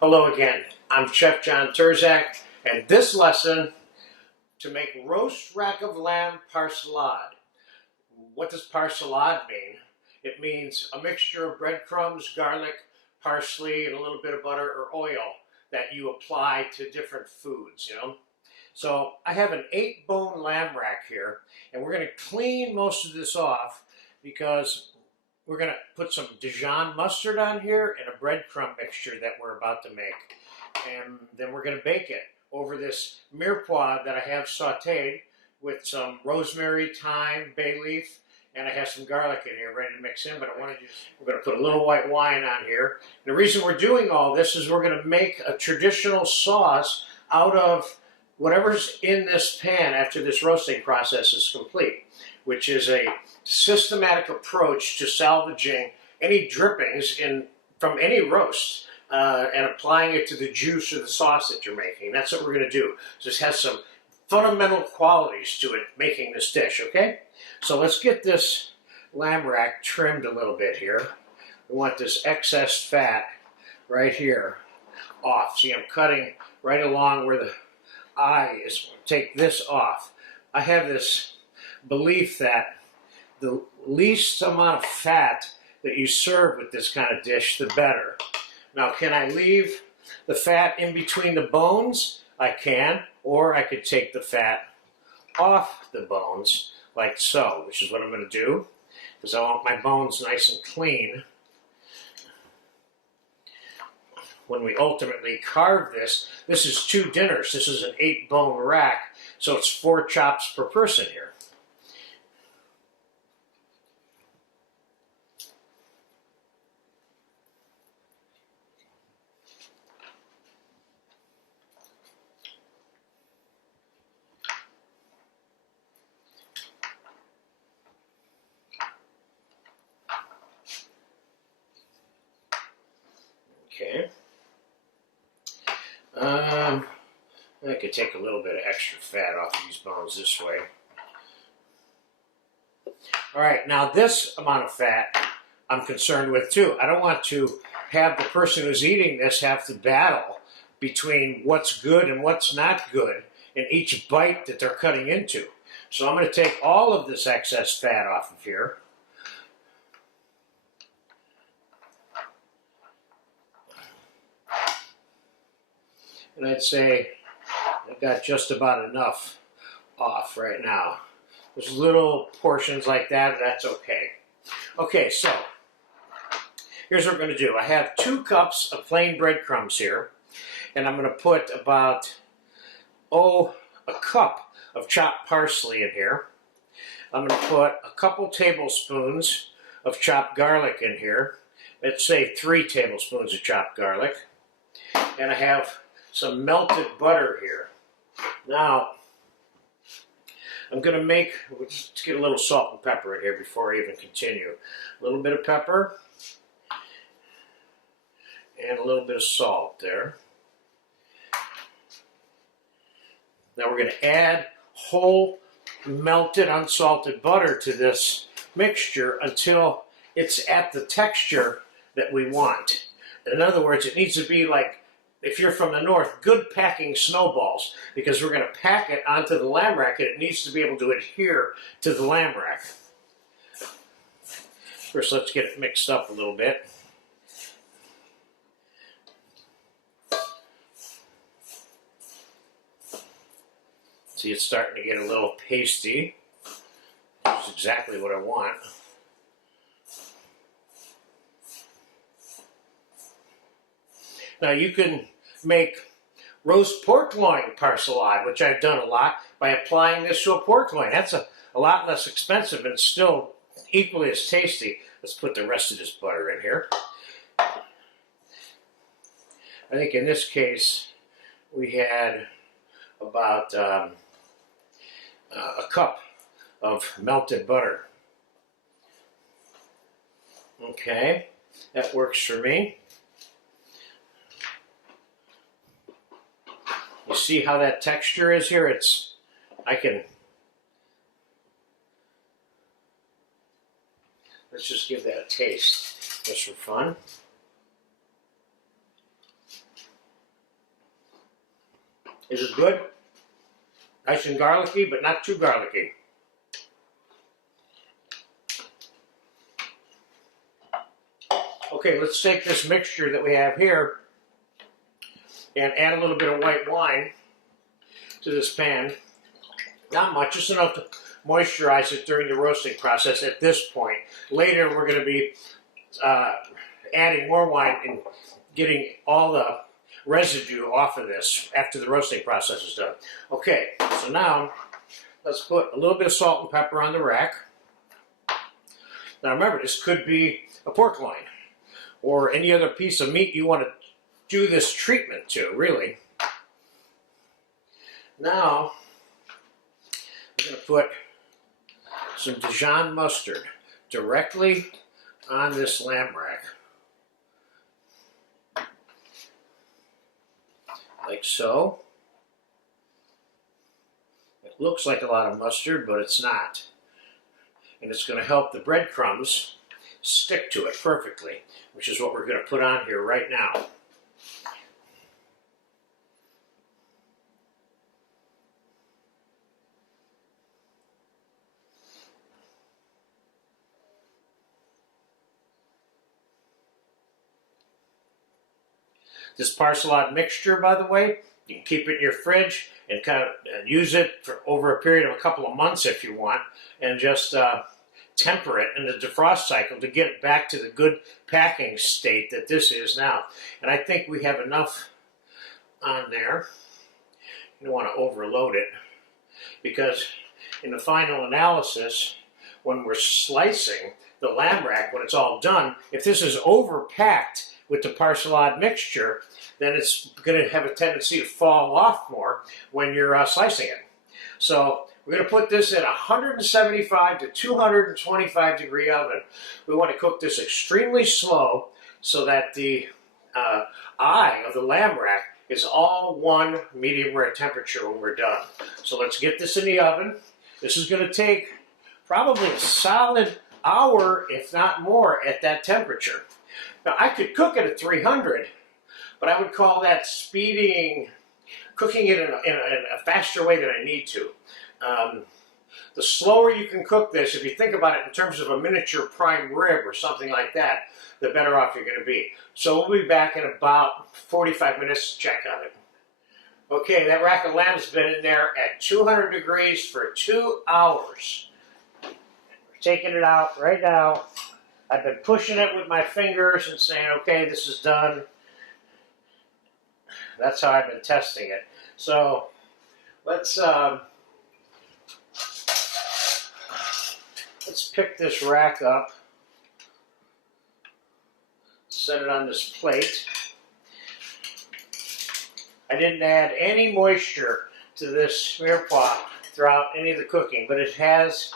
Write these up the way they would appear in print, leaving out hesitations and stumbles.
Hello again, I'm Chef John Terzak, and this lesson to make roast rack of lamb persillade. What does persillade mean? It means a mixture of breadcrumbs, garlic, parsley, and a little bit of butter or oil that you apply to different foods, So I have an 8-bone lamb rack here, and we're going to clean most of this off because we're going to put some Dijon mustard on here and a breadcrumb mixture that we're about to make. And then we're going to bake it over this mirepoix that I have sauteed with some rosemary, thyme, bay leaf, and I have some garlic in here ready to mix in, but we're going to put a little white wine on here. And the reason we're doing all this is we're going to make a traditional sauce out of whatever's in this pan after this roasting process is complete, which is a systematic approach to salvaging any drippings from any roast and applying it to the juice or the sauce that you're making. That's what we're going to do. This has some fundamental qualities to it making this dish, okay? So let's get this lamb rack trimmed a little bit here. We want this excess fat right here off. See, I'm cutting right along where the eye is. Take this off. I have this belief that the least amount of fat that you serve with this kind of dish, the better. Now, can I leave the fat in between the bones? I can, or I could take the fat off the bones like so, which is what I'm going to do, because I want my bones nice and clean. When we ultimately carve this, this is 2 dinners. This is an 8-bone rack, so it's 4 chops per person here. Okay. I could take a little bit of extra fat off these bones this way. All right, now this amount of fat I'm concerned with too. I don't want to have the person who's eating this have to battle between what's good and what's not good in each bite that they're cutting into. So I'm going to take all of this excess fat off of here. And I'd say I've got just about enough off right now. There's little portions like that, that's okay. Okay, so here's what we're going to do. I have 2 cups of plain breadcrumbs here, and I'm going to put about, a cup of chopped parsley in here. I'm going to put a couple tablespoons of chopped garlic in here. Let's say 3 tablespoons of chopped garlic. And I have some melted butter here. Now, I'm going to let's get a little salt and pepper in here before I even continue. A little bit of pepper and a little bit of salt there. Now we're going to add whole melted unsalted butter to this mixture until it's at the texture that we want. In other words, it needs to be like, if you're from the north, good packing snowballs, because we're going to pack it onto the lamb rack and it needs to be able to adhere to the lamb rack. First, let's get it mixed up a little bit. See, it's starting to get a little pasty. That's exactly what I want. Now you can make roast pork loin persillade, which I've done a lot, by applying this to a pork loin. That's a lot less expensive and still equally as tasty. Let's put the rest of this butter in here. I think in this case we had about a cup of melted butter. Okay, that works for me. You see how that texture is here? Let's just give that a taste, just for fun. This is good. Nice and garlicky, but not too garlicky. Okay, let's take this mixture that we have here and add a little bit of white wine to this pan. Not much, just enough to moisturize it during the roasting process at this point. Later, we're going to be adding more wine and getting all the residue off of this after the roasting process is done. Okay, so now let's put a little bit of salt and pepper on the rack. Now remember, this could be a pork loin or any other piece of meat you want to do this treatment to, really. Now, I'm going to put some Dijon mustard directly on this lamb rack. Like so. It looks like a lot of mustard, but it's not. And it's going to help the breadcrumbs stick to it perfectly, which is what we're going to put on here right now. This Persillade mixture, by the way, you can keep it in your fridge and kind of use it for over a period of a couple of months if you want, and just temper it in the defrost cycle to get it back to the good packing state that this is now. And I think we have enough on there. You don't want to overload it, because in the final analysis, when we're slicing the lamb rack, when it's all done, if this is overpacked with the Persillade mixture, then it's going to have a tendency to fall off more when you're slicing it. So we're going to put this in a 175 to 225 degree oven. We want to cook this extremely slow so that the eye of the lamb rack is all one medium rare temperature when we're done. So let's get this in the oven. This is going to take probably a solid hour, if not more, at that temperature. Now, I could cook it at 300, but I would call that cooking it in a faster way than I need to. The slower you can cook this, if you think about it in terms of a miniature prime rib or something like that, the better off you're going to be. So we'll be back in about 45 minutes to check on it. Okay, that rack of lamb's been in there at 200 degrees for 2 hours. We're taking it out right now. I've been pushing it with my fingers and saying, okay, this is done. That's how I've been testing it. So let's pick this rack up, set it on this plate. I didn't add any moisture to this mirepoix throughout any of the cooking, but it has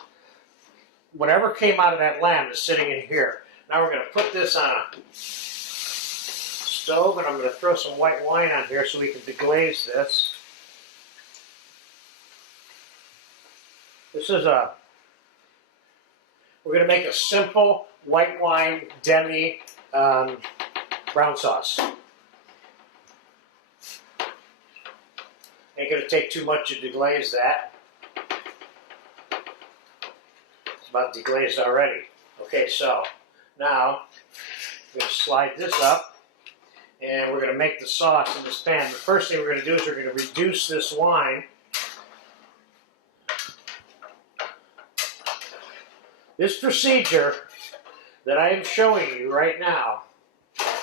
whatever came out of that lamb is sitting in here. Now we're going to put this on a stove, and I'm going to throw some white wine on here so we can deglaze this. This is we're going to make a simple white wine demi brown sauce. Ain't going to take too much to deglaze that. About deglazed already. Okay, so now we're going to slide this up and we're going to make the sauce in this pan. The first thing we're going to do is we're going to reduce this wine. This procedure that I am showing you right now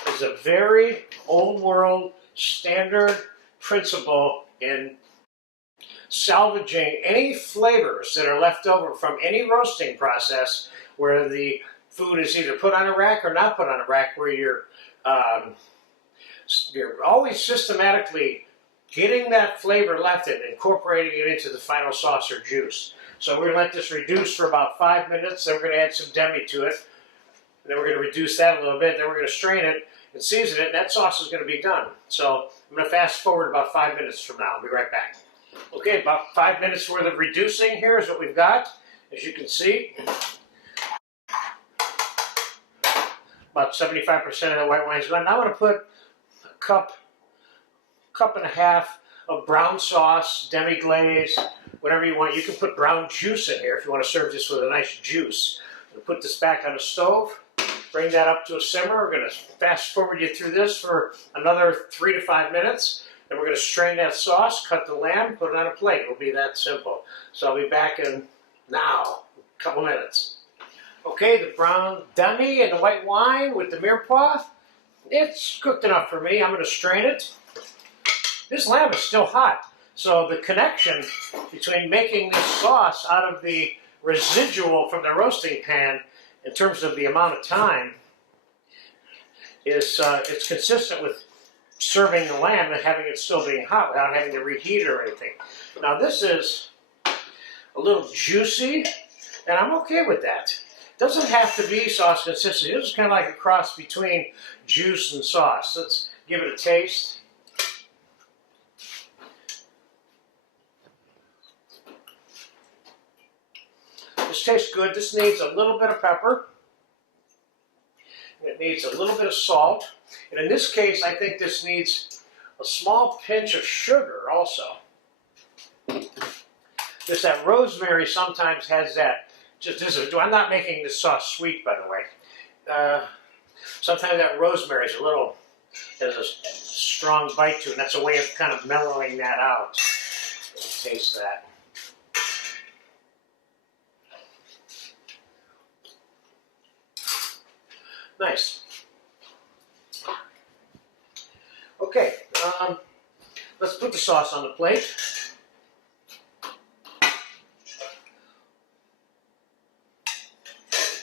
is a very old world standard principle in salvaging any flavors that are left over from any roasting process where the food is either put on a rack or not put on a rack, where you're always systematically getting that flavor left and incorporating it into the final sauce or juice. So we're going to let this reduce for about 5 minutes, then we're going to add some demi to it, and then we're going to reduce that a little bit, then we're going to strain it and season it, and that sauce is going to be done. So I'm going to fast forward about 5 minutes from now. I'll be right back. Okay, about 5 minutes worth of reducing here is what we've got. As you can see, about 75% of the white wine is gone. Now I'm going to put a cup and a half of brown sauce, demi-glaze, whatever you want. You can put brown juice in here if you want to serve this with a nice juice. We'll put this back on the stove, bring that up to a simmer. We're going to fast forward you through this for another 3 to 5 minutes. Then we're going to strain that sauce, cut the lamb, put it on a plate. It'll be that simple. So I'll be back in now, a couple minutes. Okay, the brown demi and the white wine with the mirepoix, it's cooked enough for me. I'm going to strain it. This lamb is still hot, so the connection between making this sauce out of the residual from the roasting pan in terms of the amount of time is it's consistent with serving the lamb and having it still being hot without having to reheat it or anything. Now this is a little juicy, and I'm okay with that. Doesn't have to be sauce consistency. This is kind of like a cross between juice and sauce. Let's give it a taste. This tastes good. This needs a little bit of pepper. It needs a little bit of salt. And in this case, I think this needs a small pinch of sugar also. Just that rosemary sometimes has that. I'm not making this sauce sweet, by the way. Sometimes that rosemary is has a strong bite to it, and that's a way of kind of mellowing that out. Taste that. Nice. Okay, let's put the sauce on the plate.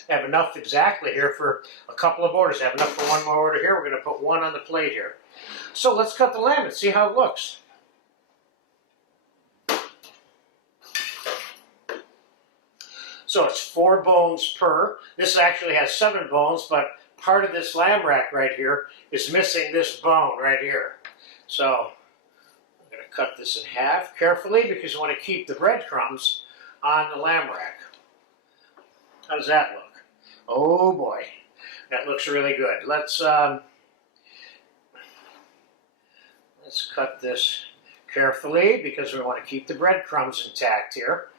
I have enough exactly here for a couple of orders. I have enough for one more order here. We're going to put one on the plate here. So let's cut the lamb and see how it looks. So it's 4 bones per. This actually has 7 bones, but part of this lamb rack right here is missing this bone right here. So I'm going to cut this in half carefully because I want to keep the breadcrumbs on the lamb rack. How does that look? Oh boy, that looks really good. Let's cut this carefully because we want to keep the breadcrumbs intact here.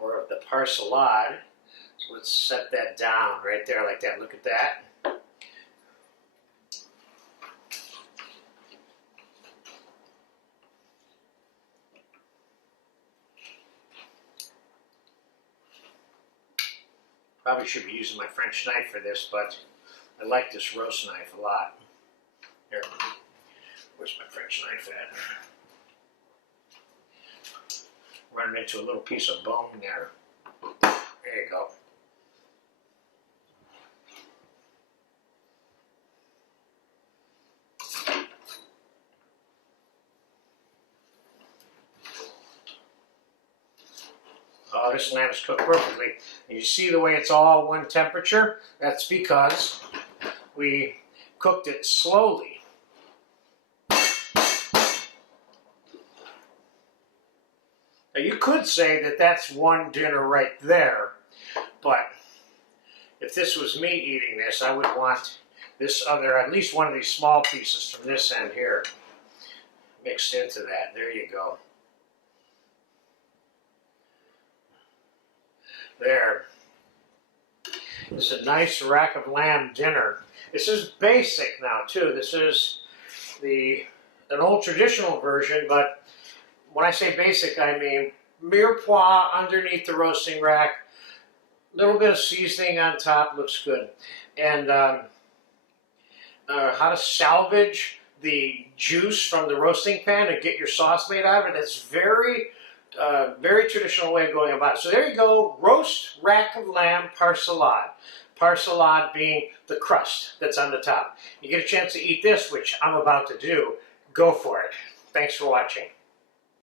Or the persillade. So let's set that down right there like that. Look at that. Probably should be using my French knife for this, but I like this roast knife a lot. Here, where's my French knife at? Running into a little piece of bone there. There you go. Oh, this lamb is cooked perfectly. And you see the way it's all one temperature? That's because we cooked it slowly. Now you could say that that's one dinner right there, but if this was me eating this, I would want this other, at least one of these small pieces from this end here, mixed into that. There you go. There. This is a nice rack of lamb dinner. This is basic now too. This is an old traditional version, but when I say basic, I mean mirepoix underneath the roasting rack, a little bit of seasoning on top, looks good. And how to salvage the juice from the roasting pan and get your sauce made out of it. That's very traditional way of going about it. So there you go, roast rack of lamb persillade. Persillade being the crust that's on the top. You get a chance to eat this, which I'm about to do, go for it. Thanks for watching.